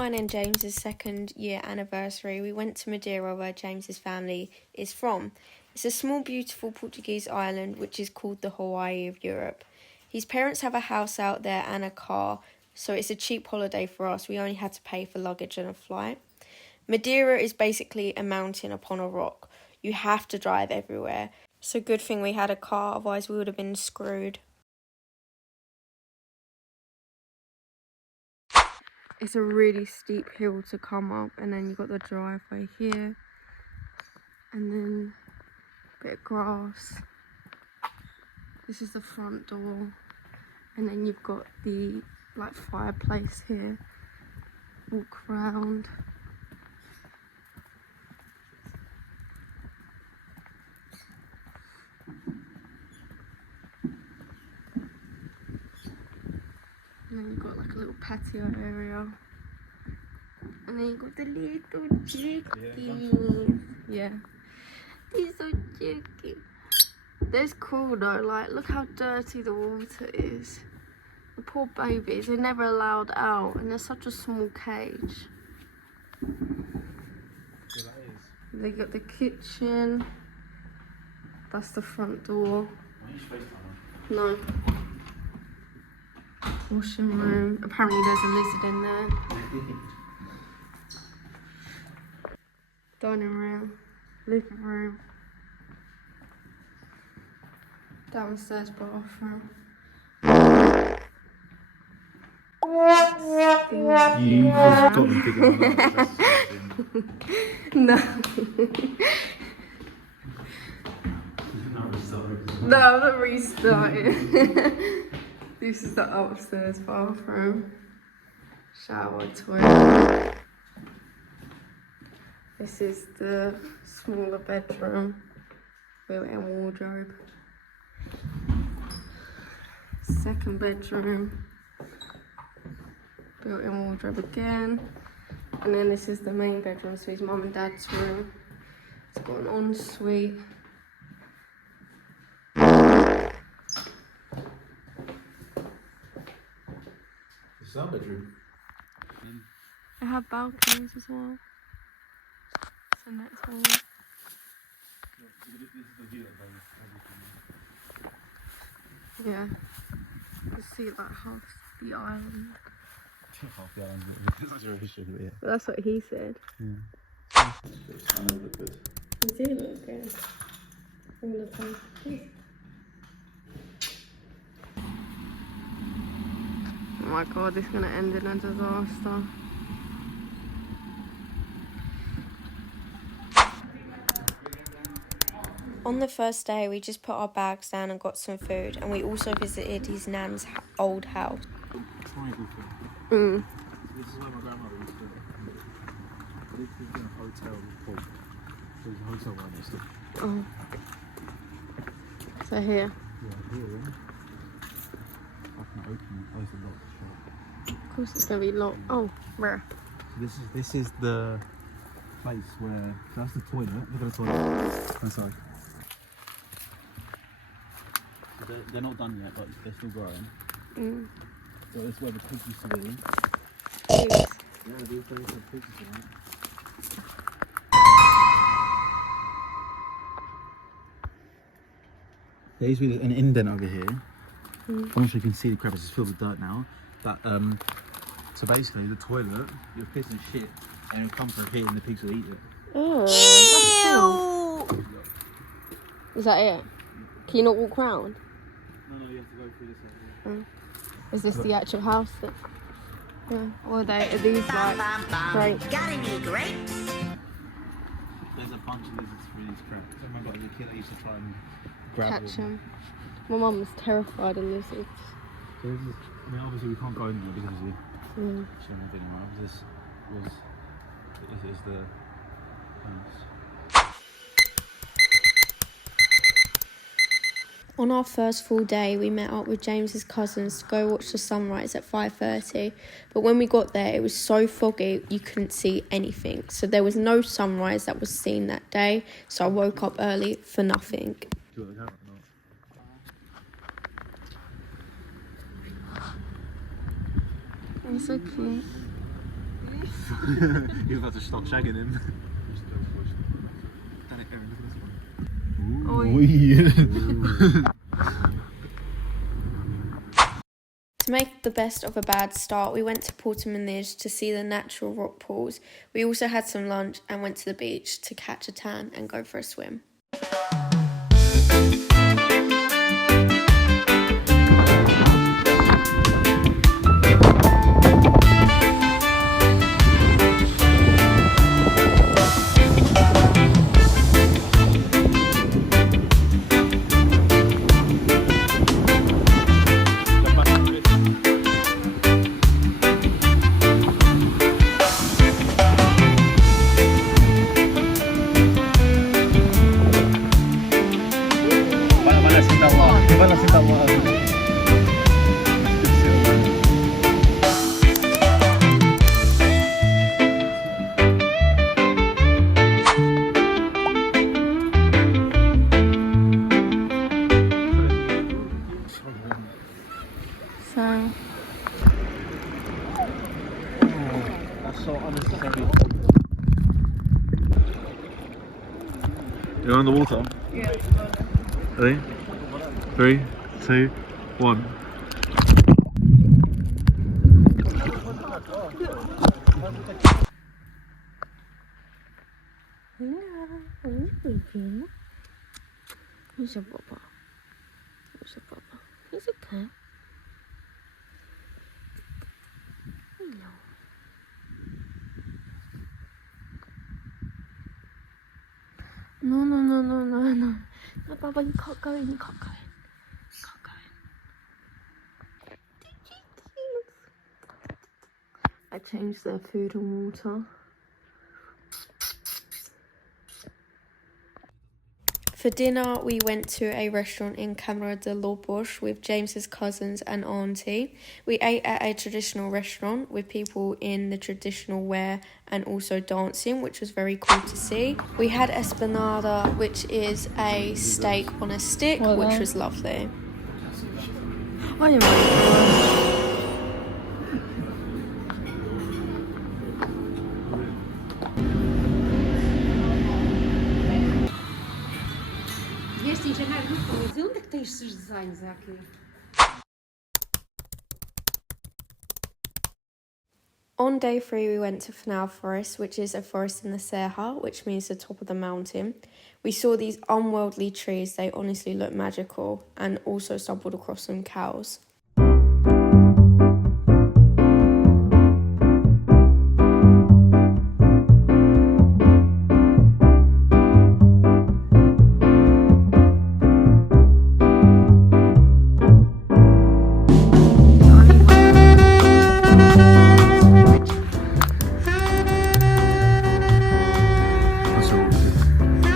mine and James's second year anniversary, we went to Madeira, where James's family is from. It's a small, beautiful Portuguese island which is called the Hawaii of Europe. His parents have a house out there and a car, so it's a cheap holiday for us. We only had to pay for luggage and a flight. Madeira is basically a mountain upon a rock. You have to drive everywhere. So good thing we had a car, otherwise we would have been screwed. It's a really steep hill to come up, and then you've got the driveway here, and then a bit of grass. This is the front door, and then you've got the fireplace here. Walk around. And then you've got a little patio area. And then you've got the little chickies. Yeah. They're so cheeky. That's cool though, look how dirty the water is. The poor babies, they're never allowed out, and they're such a small cage. Yeah, that is. They got the kitchen. That's the front door. Why are you FaceTiming? No. Washing room. Apparently there's a lizard in there. Dining room. Living room. Downstairs bathroom. You just got me thinking No. No, I'm not restarting. This is the upstairs bathroom. Shower, toilet. This is the smaller bedroom. Built-in wardrobe. Second bedroom. Built-in wardrobe again. And then this is the main bedroom, so his mum and dad's room. It's got an ensuite. It's our bedroom. I have balconies as well. It's the next one. Yeah. You can see half the island. Half the island. It's exaggeration, but yeah. But that's what he said. Yeah. Does he look good? All the time. Oh my god, this is going to end in a disaster. On the first day, we just put our bags down and got some food, and we also visited his nan's old house. Triangle thing. This is where my grandmother used to live. This is in a hotel before. There's a hotel right next to it. Oh. So here. Yeah, here. I can open it. Oh, it's a locked shop. Of course it's going to be locked. Oh, where? So this is the place where, so that's the toilet. Look at the toilet. Inside. So they're not done yet, but they're still growing. So that's where the pigs used to be. Pigs. Yeah, these days have pigs in it. There used to be an indent over here. I'm not sure if you can see the crevice, it's filled with dirt now. So basically the toilet, you're pissing shit and it'll come for a pit and the pigs will eat it. Oh. Is that it? Can you not walk round? No, you have to go through this area. Is this the actual house? Yeah. Or are these great? Got any grapes? There's a bunch of lizards through these cracks. I remember as a kid I used to try and grab Catch them. My mum was terrified of lizards. So obviously we can't go in there because we shouldn't have been around. This is the house. On our first full day, we met up with James's cousins to go watch the sunrise at 5:30. But when we got there, it was so foggy you couldn't see anything. So there was no sunrise that was seen that day. So I woke up early for nothing. Do you want the camera or not? It's so cute. He's about to stop shagging him. To make the best of a bad start, we went to Portimonense to see the natural rock pools. We also had some lunch and went to the beach to catch a tan and go for a swim. That's so unnecessary. You're on the water? Yeah. Ready? 3, 2, 1. Who's your papa? Who's your papa? He's okay. Hello. No. No, Papa, you can't go in. You can't go in. You can't go in. I changed their food and water. For dinner, we went to a restaurant in Câmara de Lobos with James's cousins and auntie. We ate at a traditional restaurant with people in the traditional wear and also dancing, which was very cool to see. We had espanada, which is a steak on a stick, which was lovely. Oh my God. Onde é que tem estes desenhos aqui? On day 3, we went to Fanal Forest, which is a forest in the Serra, which means the top of the mountain. We saw these unworldly trees, they honestly look magical, and also stumbled across some cows.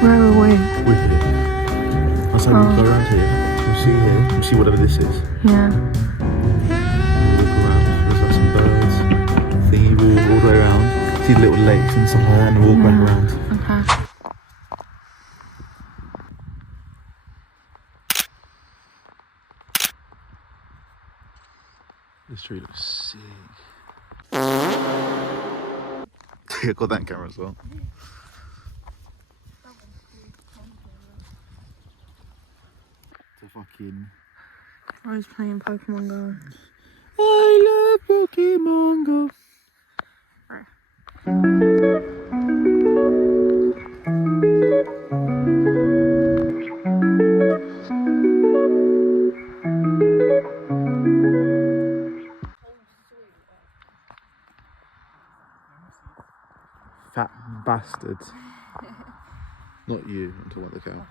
Where are we? We're here. I'll say we'll go around here. We'll see here. We'll see whatever this is. Yeah. We'll walk around. There's like some birds. Thingy, we'll walk all the way around. See the little lakes and stuff like that, and we'll walk back around. Okay. This tree looks sick. I got that camera as well. Fucking. I was playing Pokemon Go. I love Pokemon Go. Fat bastard. Not you, I'm talking about the cow.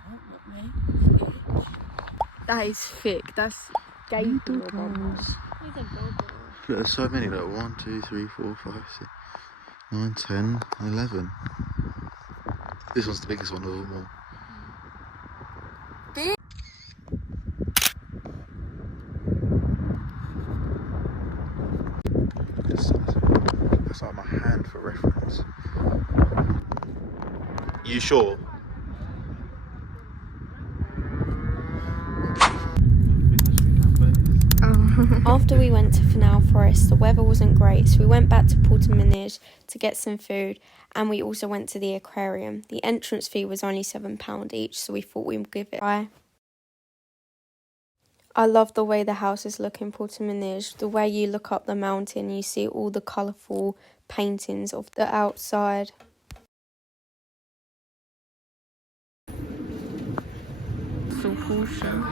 That is thick. That's gaping. There's so many, like 1, 2, 3, 4, 5, 6, 9, 10, 11. This one's the biggest one of them all. That's like my hand for reference. You sure? Oh After we went to Fanal Forest, the weather wasn't great, so we went back to Porto to get some food, and we also went to the aquarium. The entrance fee was only £7 each, so we thought we'd give it a try. I love the way the houses look in Porto. The way you look up the mountain, you see all the colourful paintings of the outside. So Funchal.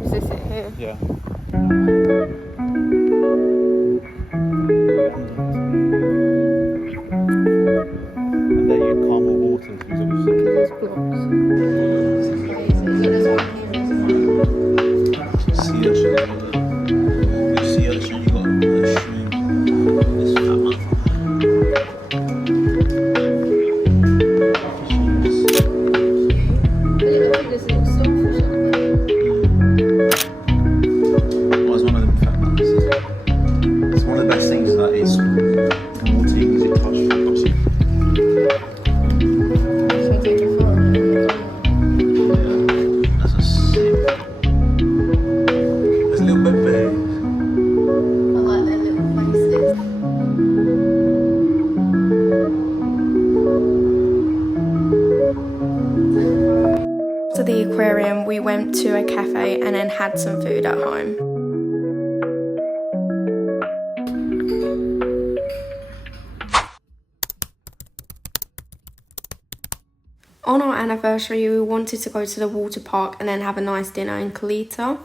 Is this it here? Yeah. And there you calm the waters. There's blocks. Sea ocean, you sea ocean, you got a shrimp. This fat was one of the fat mouths. It's one of the best things that is water you use it touch. That's a sick. It's a little bit big. I like their little faces. To the aquarium, we went to a cafe and then had some food at home. On our anniversary, we wanted to go to the water park and then have a nice dinner in Caleta.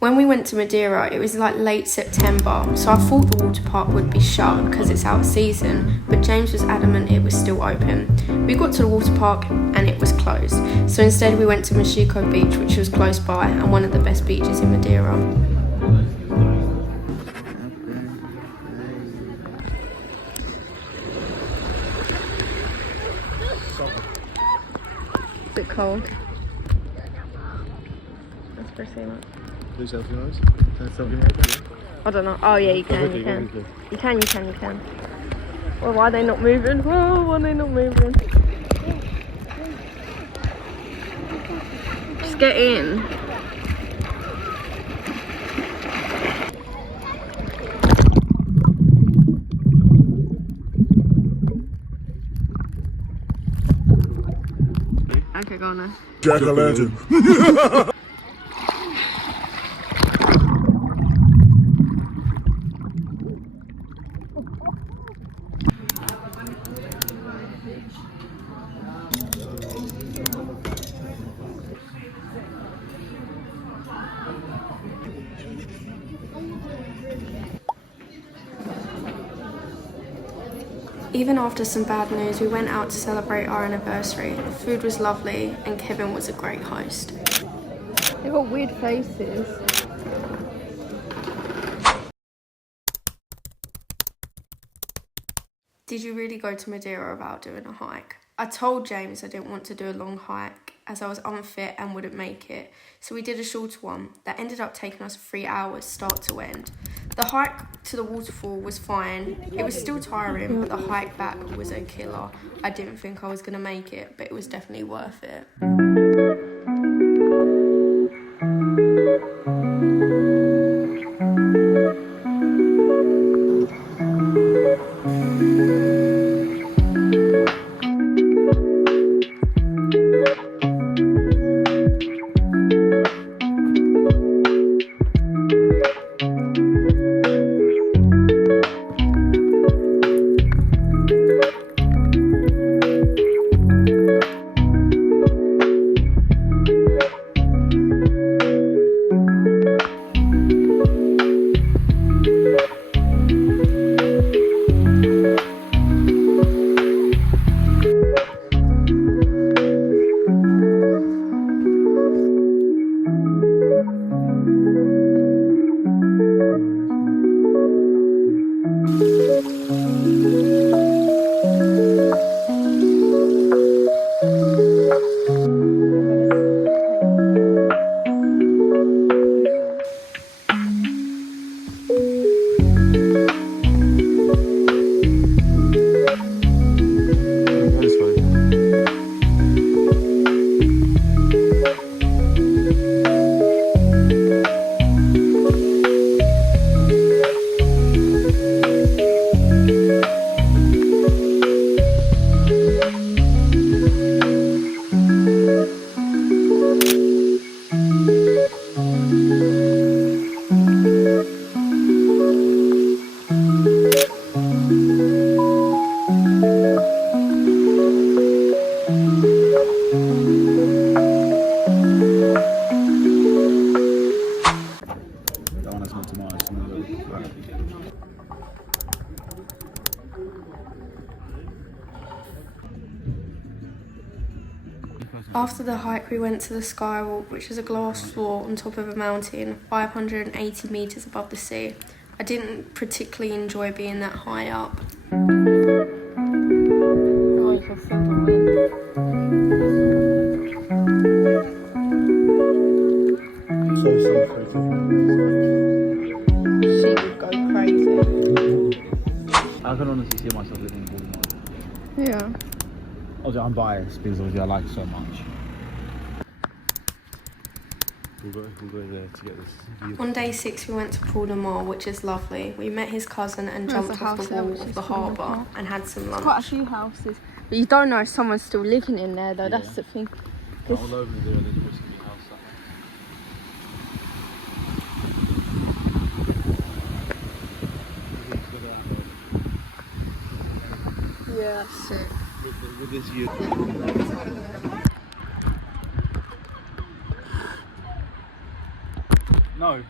When we went to Madeira, it was like late September, so I thought the water park would be shut because it's out of season, but James was adamant it was still open. We got to the water park and it was closed, so instead we went to Funchal Beach, which was close by and one of the best beaches in Madeira. Bit cold. That's pretty much. Do selfie noise? Can I selfie noise? I don't know. Oh yeah, you can. You can. Well, why are they not moving? Oh, why are they not moving? Just get in. Okay, go on then. Jack-o'-lantern. Even after some bad news, we went out to celebrate our anniversary. The food was lovely and Kevin was a great host. They've got weird faces. Did you really go to Madeira without doing a hike? I told James I didn't want to do a long hike as I was unfit and wouldn't make it. So we did a shorter one that ended up taking us 3 hours start to end. The hike to the waterfall was fine. It was still tiring, but the hike back was a killer. I didn't think I was going to make it, but it was definitely worth it. not tomorrow. It's gonna look right. After the hike, we went to the Skywalk, which is a glass floor on top of a mountain, 580 metres above the sea. I didn't particularly enjoy being that high up. Oh, you can feel the wind. So crazy. She would go crazy. I can honestly see myself living in Baltimore. Yeah. Obviously, I'm biased because obviously I like it so much. We'll go there to get this view. On day 6, we went to Paul de Mar, which is lovely. We met his cousin and There's jumped a off house the there, wall which of is the pretty harbour cool. and had some lunch. Quite a few houses. But you don't know if someone's still living in there though, Yeah. that's the thing. All over there, there's supposed to be a house somewhere. Yeah, that's it. With this view. No.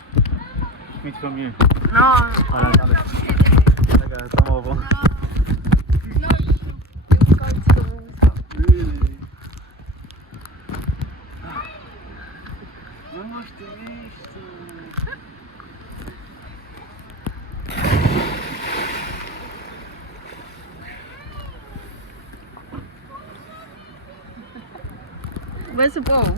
Me to come here. No. Okay, come over. No, it will go to the water. Really? No masz tu miejscu. Where's the ball?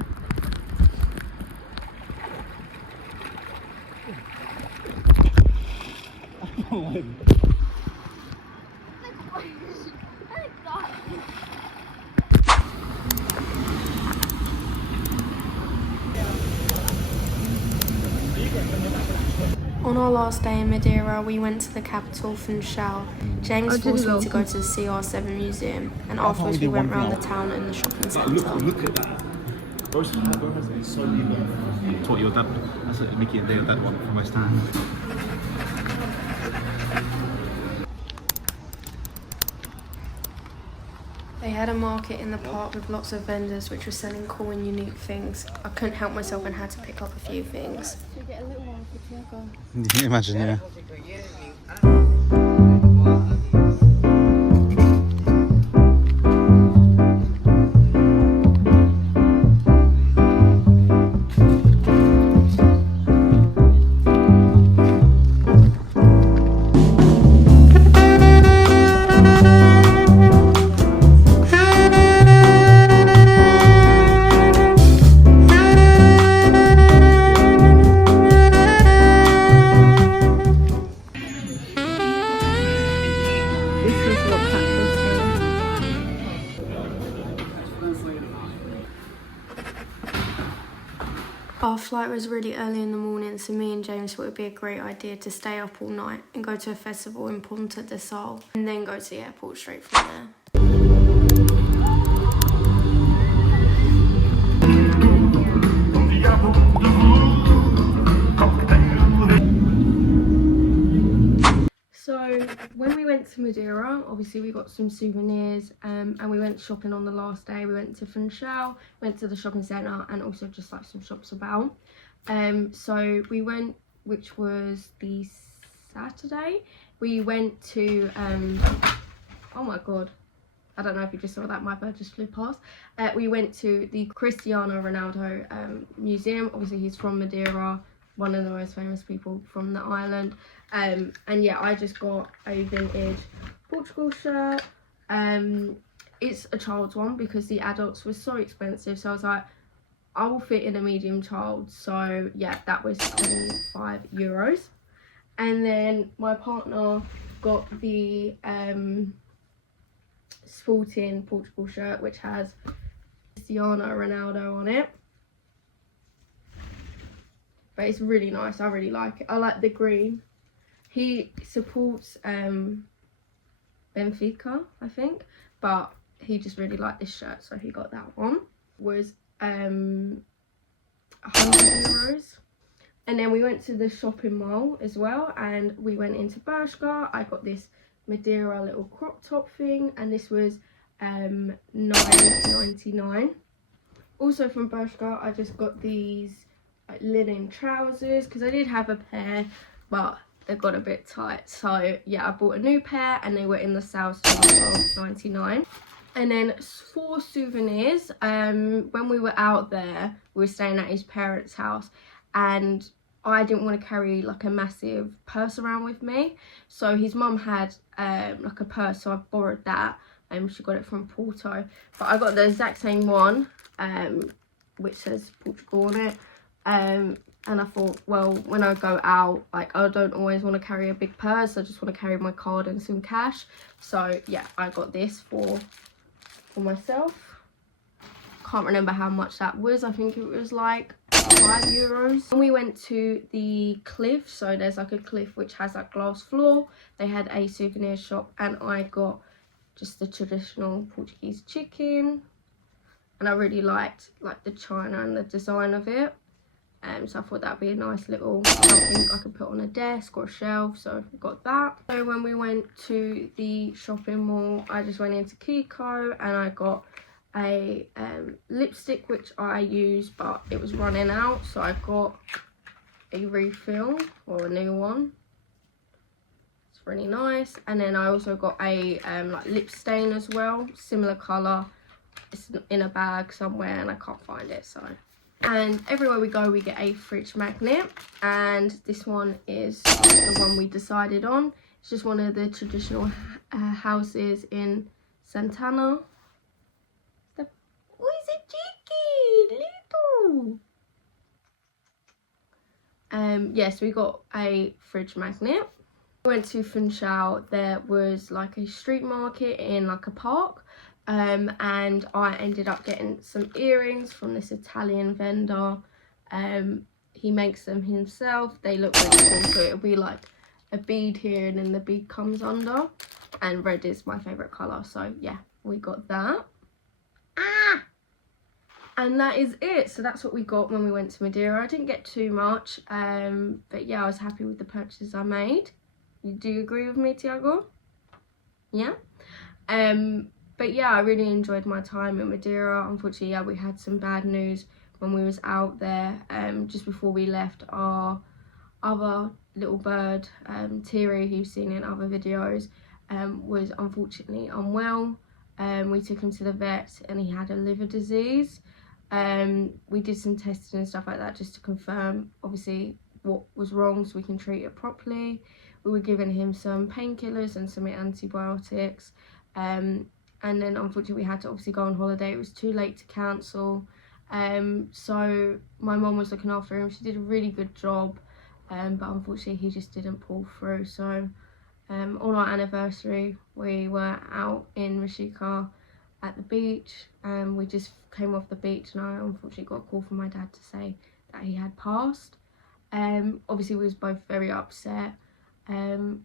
On our last day in Madeira, we went to the capital, Funchal. James forced me to go to the CR7 museum, and afterwards we went around the town and the shopping centre. Look at that. Bro has so many more. That's what your dad, that's what Mickey and your dad want from West Ham. They had a market in the park with lots of vendors which were selling cool and unique things. I couldn't help myself and had to pick up a few things. Should we get a little one for Tiago? Imagine, yeah. This is what catfish Our flight was really early in the morning, so me and James thought it would be a great idea to stay up all night and go to a festival in Ponta de Sal and then go to the airport straight from there. So when we went to Madeira, obviously we got some souvenirs and we went shopping on the last day. We went to Funchal, went to the shopping centre and also just like some shops about. So we went, which was the Saturday, we went to, oh my god, I don't know if you just saw that, my bird just flew past. We went to the Cristiano Ronaldo museum. Obviously he's from Madeira, one of the most famous people from the island. And yeah, I just got a vintage Portugal shirt. It's a child's one because the adults were so expensive, so I was like, I will fit in a medium child. So yeah, that was 25 euros. And then my partner got the sporting Portugal shirt, which has Cristiano Ronaldo on it. But it's really nice, I really like it. I like the green. He supports Benfica, I think, but he just really liked this shirt, so he got that one. Was 100 euros. And then we went to the shopping mall as well, and we went into Bershka. I got this Madeira little crop top thing, and this was £9.99. Also from Bershka, I just got these like linen trousers, because I did have a pair, but they got a bit tight. So yeah, I bought a new pair and they were in the sales for $12.99. And then for souvenirs, when we were out there, we were staying at his parents' house, and I didn't want to carry like a massive purse around with me. So his mum had like a purse, so I borrowed that. She got it from Porto, but I got the exact same one, which says Portugal on it. And I thought, well, when I go out, like, I don't always want to carry a big purse. I just want to carry my card and some cash. So yeah, I got this for myself. Can't remember how much that was. I think it was like €5. And we went to the cliff. So there's like a cliff which has like glass floor. They had a souvenir shop, and I got just the traditional Portuguese chicken. And I really liked like the china and the design of it. So I thought that'd be a nice little something I could put on a desk or a shelf, so I got that. So when we went to the shopping mall, I just went into Kiko and I got a lipstick which I used, but it was running out, so I got a refill or a new one. It's really nice. And then I also got a like lip stain as well, similar colour. It's in a bag somewhere and I can't find it, so. And everywhere we go we get a fridge magnet, and this one is the one we decided on. It's just one of the traditional houses in Santana. Oh, it's a chicken, little. Yes, we got a fridge magnet. We went to Funchal. There was like a street market in like a park. And I ended up getting some earrings from this Italian vendor. He makes them himself. They look really cool, so it'll be like a bead here and then the bead comes under, and red is my favorite color, so yeah, we got that. And that is it. So that's what we got when we went to Madeira. I didn't get too much, but yeah, I was happy with the purchases I made. Do you agree with me, Tiago? Yeah. But yeah, I really enjoyed my time in Madeira. Unfortunately, yeah, we had some bad news when we was out there. Just before we left, our other little bird, Tiri, who's seen in other videos, was unfortunately unwell. We took him to the vet and he had a liver disease. We did some testing and stuff like that just to confirm, obviously, what was wrong so we can treat it properly. We were giving him some painkillers and some antibiotics. And then unfortunately we had to obviously go on holiday. It was too late to cancel. So my mum was looking after him. She did a really good job, but unfortunately he just didn't pull through. So on our anniversary we were out in Rishika at the beach, and we just came off the beach, and I unfortunately got a call from my dad to say that he had passed. Obviously we was both very upset, and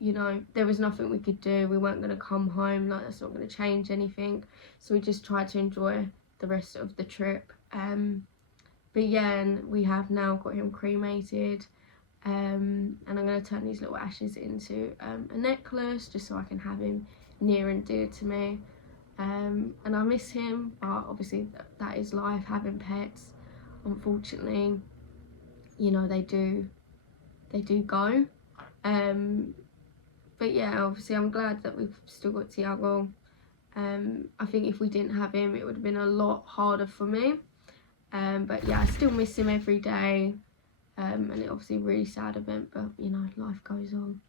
you know, there was nothing we could do. We weren't going to come home, like that's not going to change anything. So we just tried to enjoy the rest of the trip. But yeah, and we have now got him cremated. And I'm going to turn these little ashes into a necklace, just so I can have him near and dear to me. And I miss him, but obviously that is life, having pets. Unfortunately, you know, they do go. But yeah, obviously I'm glad that we've still got Tiago. I think if we didn't have him, it would have been a lot harder for me. But yeah, I still miss him every day. And it obviously a really sad event, but you know, life goes on.